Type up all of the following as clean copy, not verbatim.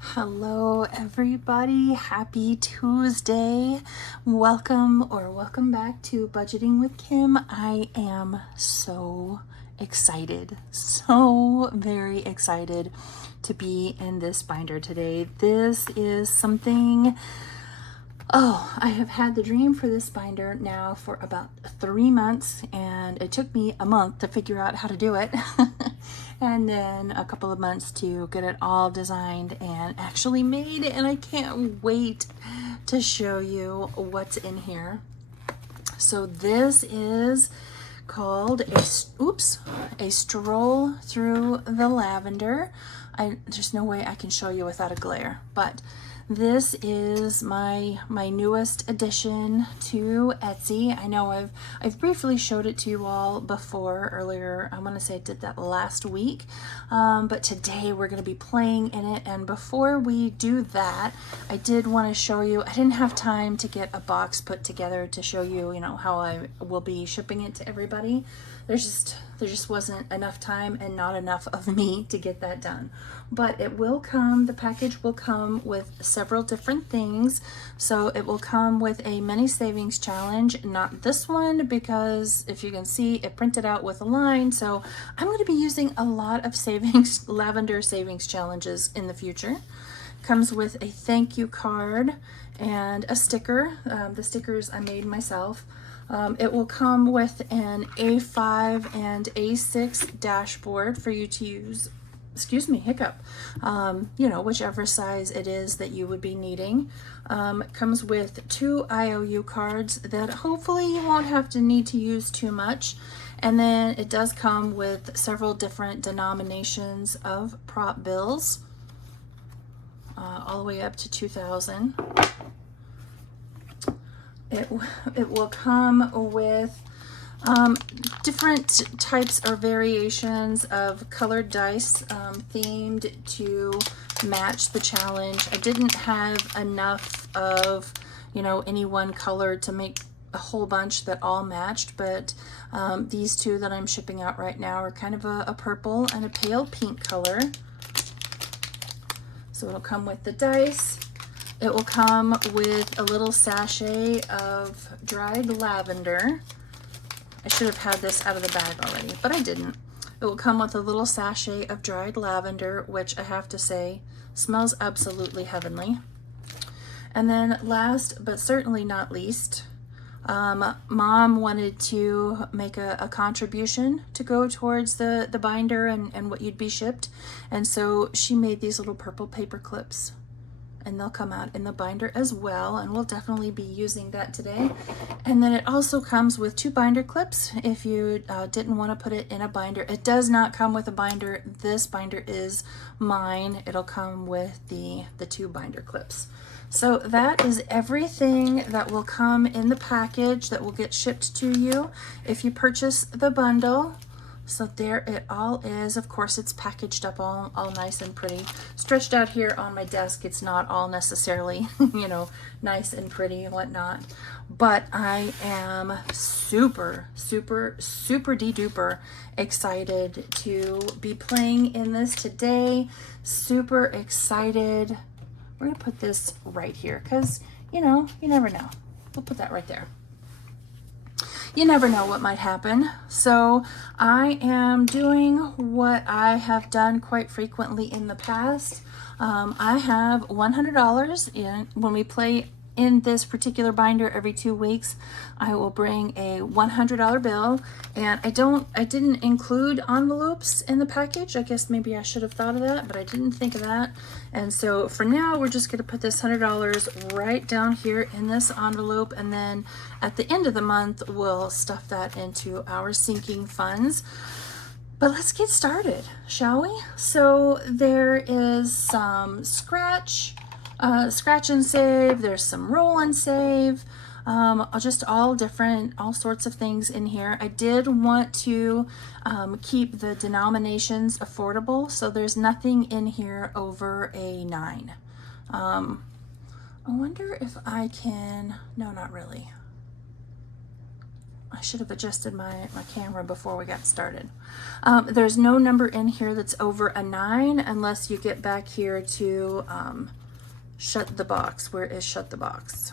Hello everybody, happy Tuesday. Welcome back to Budgeting with Kim. I am so excited, so very excited to be in this binder today. This is something, I have had the dream for this binder now for about 3 months, and it took me a month to figure out how to do it. And then a couple of months to get it all designed and actually made, and I can't wait to show you what's in here. So this is called a stroll through the lavender. There's no way I can show you without a glare, but this is my newest addition to Etsy. I know I've briefly showed it to you all before earlier. I want to say I did that last week, but today we're going to be playing in it. And before we do that, I did want to show you. I didn't have time to get a box put together to show you, how I will be shipping it to everybody. There just wasn't enough time and not enough of me to get that done. But it will come, the package will come with several different things. So it will come with a mini savings challenge, not this one, because if you can see, it printed out with a line. So I'm going to be using a lot of lavender savings challenges in the future. Comes with a thank you card and a sticker. The stickers I made myself. It will come with an A5 and A6 dashboard for you to use, whichever size it is that you would be needing. It comes with 2 IOU cards that hopefully you won't have to need to use too much. And then it does come with several different denominations of prop bills, all the way up to 2,000. It will come with different types or variations of colored dice themed to match the challenge. I didn't have enough of, any one color to make a whole bunch that all matched, but these 2 that I'm shipping out right now are kind of a purple and a pale pink color. So it'll come with the dice. It will come with a little sachet of dried lavender. I should have had this out of the bag already, but I didn't. It will come with a little sachet of dried lavender, which I have to say smells absolutely heavenly. And then last but certainly not least, Mom wanted to make a contribution to go towards the binder and what you'd be shipped. And so she made these little purple paper clips, and they'll come out in the binder as well, and we'll definitely be using that today. And then it also comes with 2 binder clips if you didn't want to put it in a binder. It does not come with a binder. This binder is mine. It'll come with the 2 binder clips. So that is everything that will come in the package that will get shipped to you if you purchase the bundle. So there it all is. Of course, it's packaged up all nice and pretty. Stretched out here on my desk, it's not all necessarily, nice and pretty and whatnot. But I am super, super, super de-duper excited to be playing in this today. Super excited. We're going to put this right here because, you never know. We'll put that right there. You never know what might happen. So I am doing what I have done quite frequently in the past. I have $100 in when we play in this particular binder every 2 weeks. I will bring a $100 bill, and I didn't include envelopes in the package. I guess maybe I should have thought of that, but I didn't think of that. And so for now, we're just going to put this $100 right down here in this envelope, and then at the end of the month, we'll stuff that into our sinking funds. But let's get started, shall we? So there is some scratch and save, there's some roll and save, just all sorts of things in here. I did want to keep the denominations affordable, so there's nothing in here over a 9. I wonder if I can, no, not really. I should have adjusted my camera before we got started. There's no number in here that's over a 9 unless you get back here to shut the box. Where is shut the box?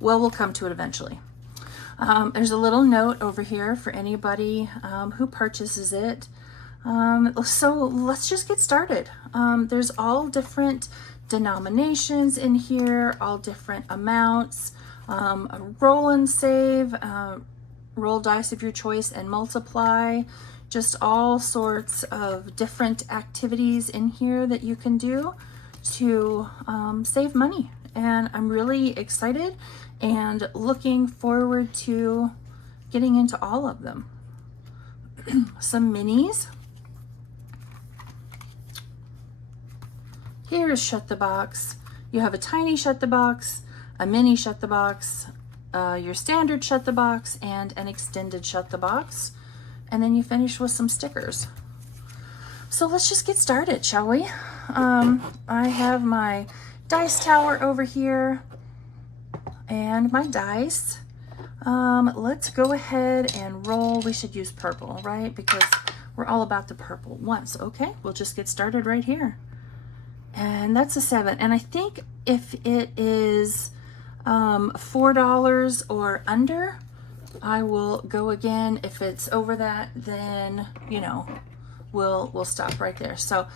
Well, we'll come to it eventually. There's a little note over here for anybody who purchases it. So let's just get started. There's all different denominations in here, all different amounts. A roll and save, roll dice of your choice and multiply, just all sorts of different activities in here that you can do to save money. And I'm really excited and looking forward to getting into all of them. Some minis. Here's shut the box. You have a tiny shut the box, a mini shut the box, your standard shut the box, and an extended shut the box. And then you finish with some stickers. So let's just get started, shall we? I have my dice tower over here and my dice. Let's go ahead and roll. We should use purple, right? Because we're all about the purple ones. Okay, we'll just get started right here. And that's a 7. And I think if it is $4 or under, I will go again. If it's over that, then, you know, we'll stop right there. So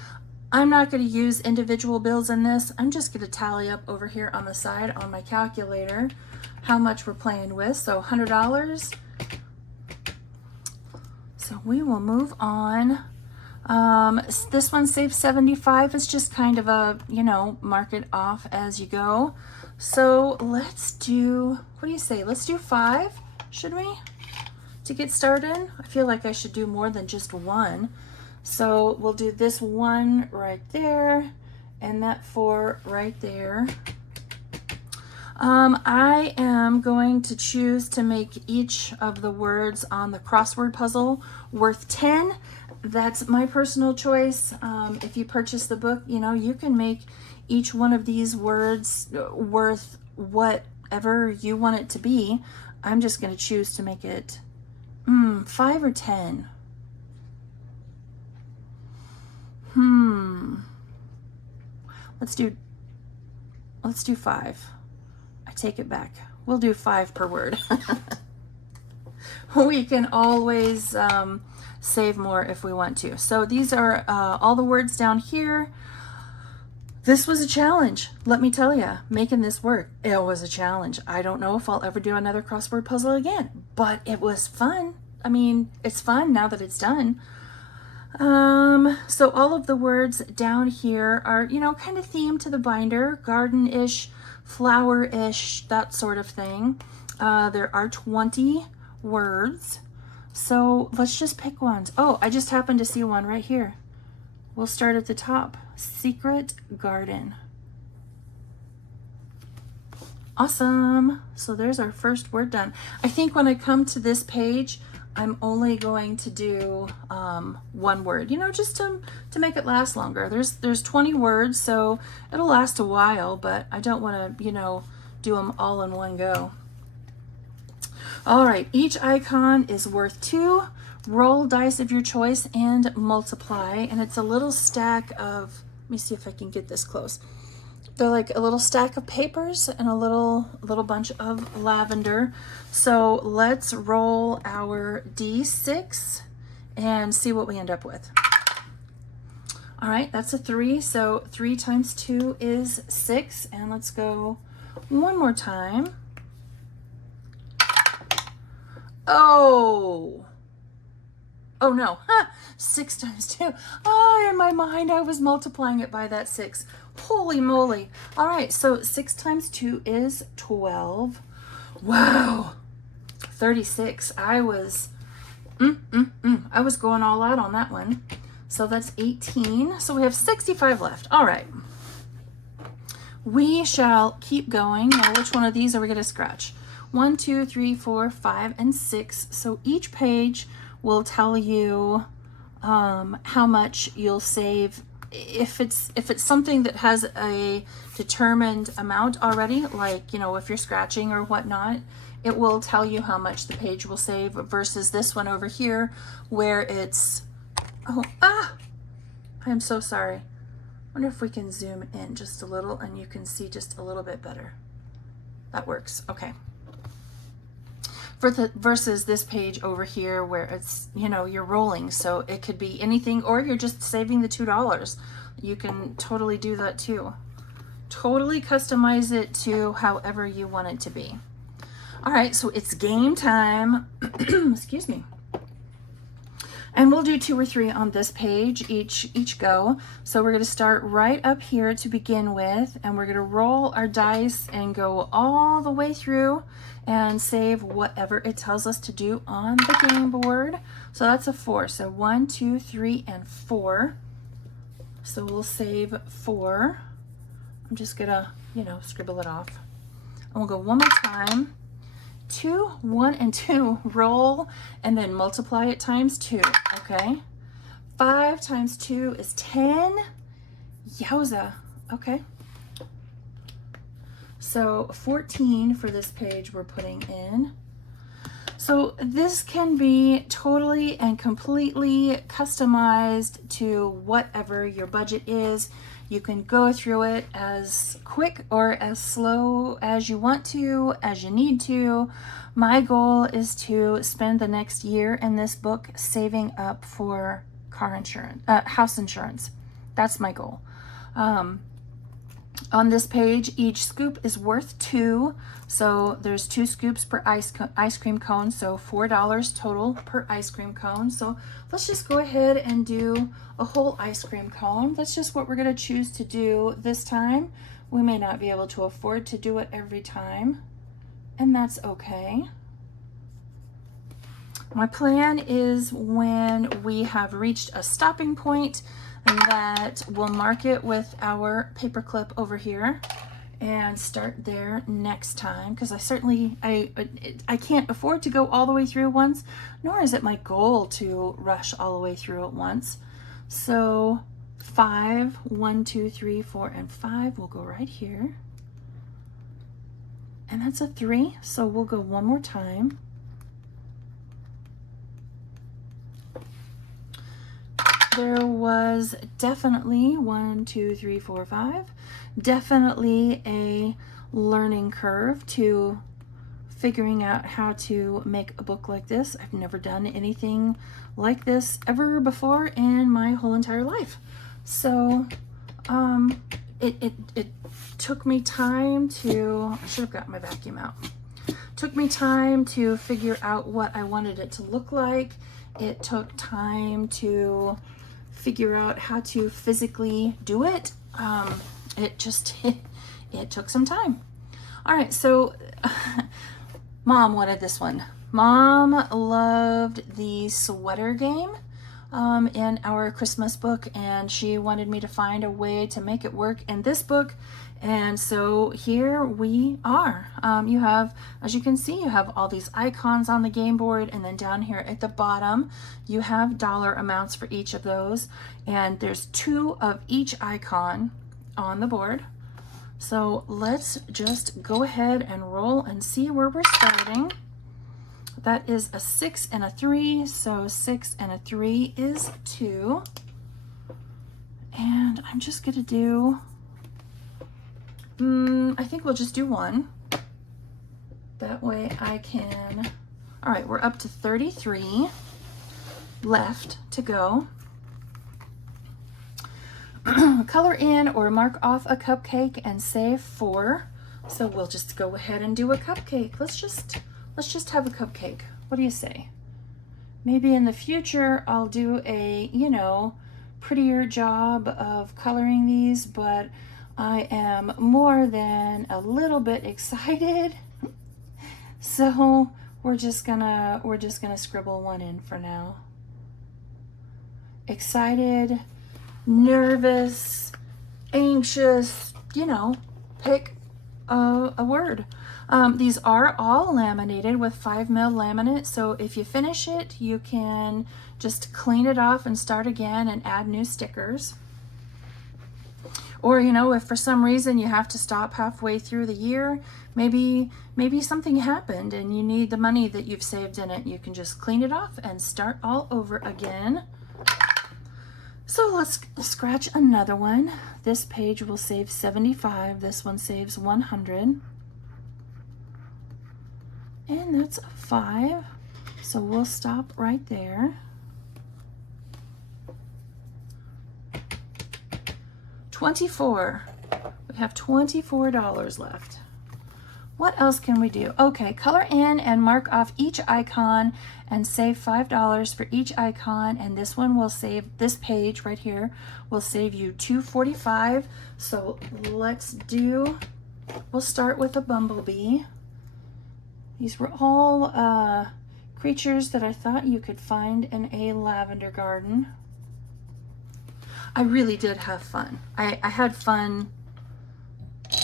I'm not going to use individual bills in this. I'm just going to tally up over here on the side on my calculator how much we're playing with. So $100. So we will move on. This one saves 75. It's just kind of a, you know, mark it off as you go. So let's do, what do you say? Let's do 5, should we? To get started. I feel like I should do more than just one. So we'll do this 1 right there and that 4 right there. I am going to choose to make each of the words on the crossword puzzle worth 10. That's my personal choice. If you purchase the book, you know, you can make each one of these words worth whatever you want it to be. I'm just going to choose to make it 5 or 10. Let's do 5. I take it back. We'll do 5 per word. We can always save more if we want to. So these are all the words down here. This was a challenge, let me tell you. Making this work, it was a challenge. I don't know if I'll ever do another crossword puzzle again, but it was fun. I mean, it's fun now that it's done. So all of the words down here are, you know, kind of themed to the binder, garden-ish, flower-ish, that sort of thing. There are 20 words. So let's just pick ones. Oh, I just happened to see one right here. We'll start at the top. Secret garden. Awesome. So there's our first word done. I think when I come to this page, I'm only going to do one word, you know, just to make it last longer. There's 20 words, so it'll last a while, but I don't want to, you know, do them all in one go. All right, each icon is worth 2. Roll dice of your choice and multiply. And it's a little stack of, let me see if I can get this close. They're like a little stack of papers and a little bunch of lavender. So let's roll our D6 and see what we end up with. All right, that's a 3. So 3 times 2 is 6. And let's go one more time. Oh no, 6 times 2. Oh, in my mind, I was multiplying it by that 6. Holy moly. All right, so 6 times 2 is 12. Wow, 36. I was going all out on that one. So that's 18. So we have 65 left. All right. We shall keep going. Now, which one of these are we going to scratch? 1, 2, 3, 4, 5, and 6. So each page will tell you how much you'll save. If it's something that has a determined amount already, like, you know, if you're scratching or whatnot, it will tell you how much the page will save versus this one over here where it's, I am so sorry. Wonder if we can zoom in just a little and you can see just a little bit better. That works, okay. Versus this page over here where it's, you know, you're rolling, so it could be anything, or you're just saving the $2. You can totally do that too. Totally customize it to however you want it to be. All right, so it's game time. Excuse me. And we'll do 2 or 3 on this page each go. So we're going to start right up here to begin with, and we're going to roll our dice and go all the way through and save whatever it tells us to do on the game board. So that's a 4. So 1, 2, 3, and 4. So we'll save 4. I'm just gonna, you know, scribble it off. And we'll go one more time. 2, 1, and 2, roll, and then multiply it times 2, okay? 5 times 2 is 10. Yowza, okay. So 14 for this page we're putting in. So this can be totally and completely customized to whatever your budget is. You can go through it as quick or as slow as you want to, as you need to. My goal is to spend the next year in this book saving up for car insurance, house insurance. That's my goal. On this page, each scoop is worth 2. So there's 2 scoops per ice cream cone, so $4 total per ice cream cone. So let's just go ahead and do a whole ice cream cone. That's just what we're going to choose to do this time. We may not be able to afford to do it every time, and that's okay. My plan is when we have reached a stopping point that we'll mark it with our paper clip over here and start there next time, because I can't afford to go all the way through once, nor is it my goal to rush all the way through at once. So 5, 1, 2, 3, 4, and 5 will go right here, and that's a 3, so we'll go one more time. There was definitely 1, 2, 3, 4, 5, definitely a learning curve to figuring out how to make a book like this. I've never done anything like this ever before in my whole entire life. So it took me time to, I should have got my vacuum out. Took me time to figure out what I wanted it to look like. It took time to figure out how to physically do it. It took some time. All right, so Mom wanted this one. Mom loved the sweater game in our Christmas book, and she wanted me to find a way to make it work in this book. And so here we are. You have, as you can see, you have all these icons on the game board, and then down here at the bottom, you have dollar amounts for each of those. And there's 2 of each icon on the board. So let's just go ahead and roll and see where we're starting. That is a 6 and a 3, so 6 and a 3 is 2. And I'm just gonna do, I think we'll just do 1. That way I can, all right, we're up to 33 left to go. Color in or mark off a cupcake and save 4. So we'll just go ahead and do a cupcake. Let's just have a cupcake. What do you say? Maybe in the future I'll do a, you know, prettier job of coloring these, but I am more than a little bit excited. So we're just gonna scribble 1 in for now. Excited, nervous, anxious, you know, pick a word. These are all laminated with 5mm laminate, so if you finish it, you can just clean it off and start again and add new stickers. Or, you know, if for some reason you have to stop halfway through the year, maybe something happened and you need the money that you've saved in it. You can just clean it off and start all over again. So let's scratch another one. This page will save 75. This one saves 100. And that's a 5. So we'll stop right there. 24. We have $24 left. What else can we do? Okay, color in and mark off each icon and save $5 for each icon, and this one will save, this page right here will save you $2.45. So let's do, we'll start with a bumblebee. These were all creatures that I thought you could find in a lavender garden. I really did have fun. I had fun.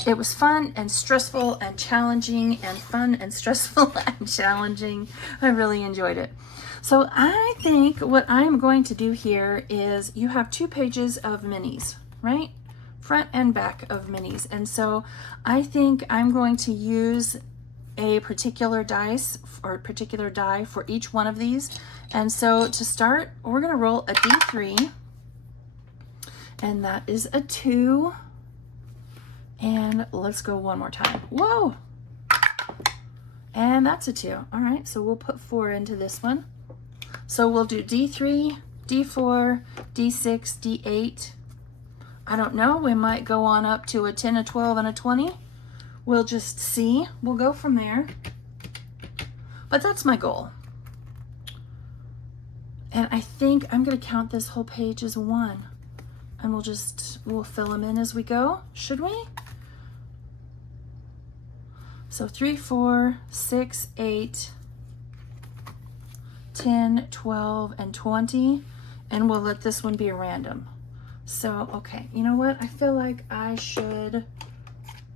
It was fun and stressful and challenging, and fun and stressful and challenging. I really enjoyed it. So I think what I'm going to do here is, you have 2 pages of minis, right? Front and back of minis. And so I think I'm going to use a particular dice or a particular die for each one of these. And so to start, we're going to roll a D3. And that is a 2. And let's go one more time. Whoa! And that's a 2. All right, so we'll put 4 into this one. So we'll do D3, D4, D6, D8. I don't know, we might go on up to a 10, a 12, and a 20. We'll just see. We'll go from there. But that's my goal. And I think I'm going to count this whole page as 1. And we'll fill them in as we go, should we? So 3, 4, 6, 8, 10, 12, and 20. And we'll let this one be a random. So, okay, you know what? I feel like I should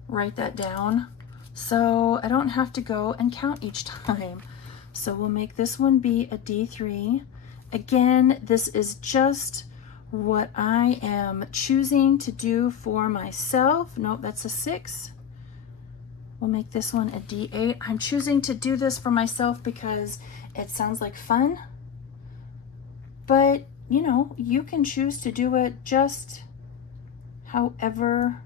write that down so I don't have to go and count each time. So we'll make this one be a D3. Again, this is just what I am choosing to do for myself. Nope, that's a 6. We'll make this one a D8. I'm choosing to do this for myself because it sounds like fun. But, you know, you can choose to do it just however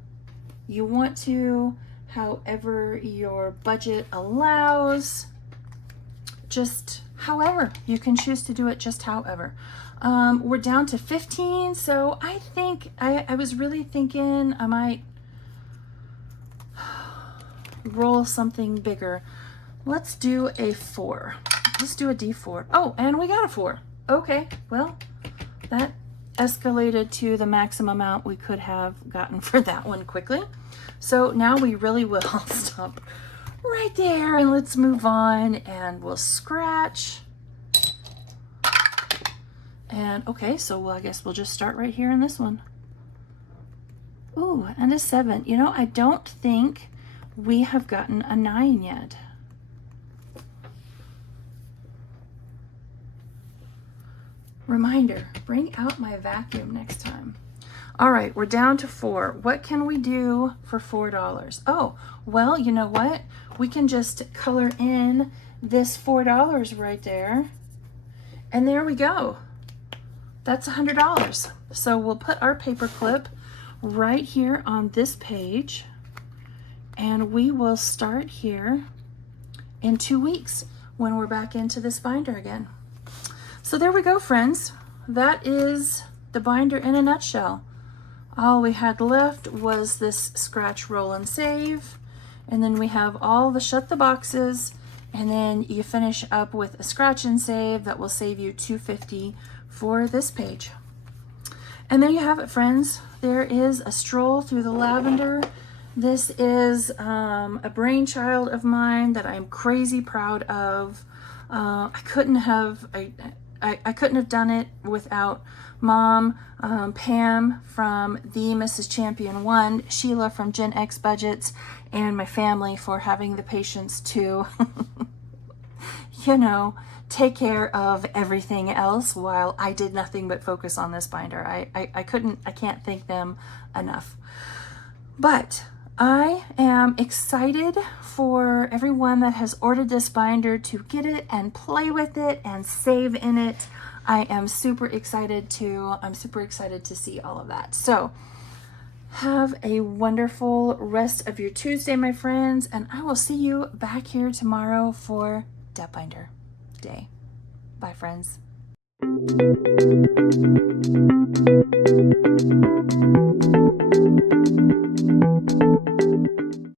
you want to, however your budget allows. Just however. You can choose to do it just however. We're down to 15, so I think I was really thinking I might roll something bigger. Let's do a 4. Let's do a D4. Oh, and we got a 4. Okay, well, that escalated to the maximum amount we could have gotten for that one quickly. So now we really will stop right there and let's move on, and we'll scratch. And okay, so well, I guess we'll just start right here in this one. Ooh, and a 7. You know, I don't think we have gotten a 9 yet. Reminder, bring out my vacuum next time. All right, we're down to 4. What can we do for $4? Oh, well, you know what? We can just color in this $4 right there. And there we go. That's $100. So we'll put our paper clip right here on this page, and we will start here in 2 weeks when we're back into this binder again. So there we go, friends. That is the binder in a nutshell. All we had left was this scratch, roll, and save, and then we have all the shut the boxes, and then you finish up with a scratch and save that will save you $2.50 for this page. And there you have it, friends. There is a stroll through the lavender. This is a brainchild of mine that I'm crazy proud of. I couldn't have done it without Mom, Pam from the Mrs. Champion 1, Sheila from Gen X Budgets, and my family for having the patience to, you know, take care of everything else while I did nothing but focus on this binder. I can't thank them enough. But I am excited for everyone that has ordered this binder to get it and play with it and save in it. I am super excited I'm super excited to see all of that. So have a wonderful rest of your Tuesday, my friends, and I will see you back here tomorrow for Depth Binder Day. Bye, friends.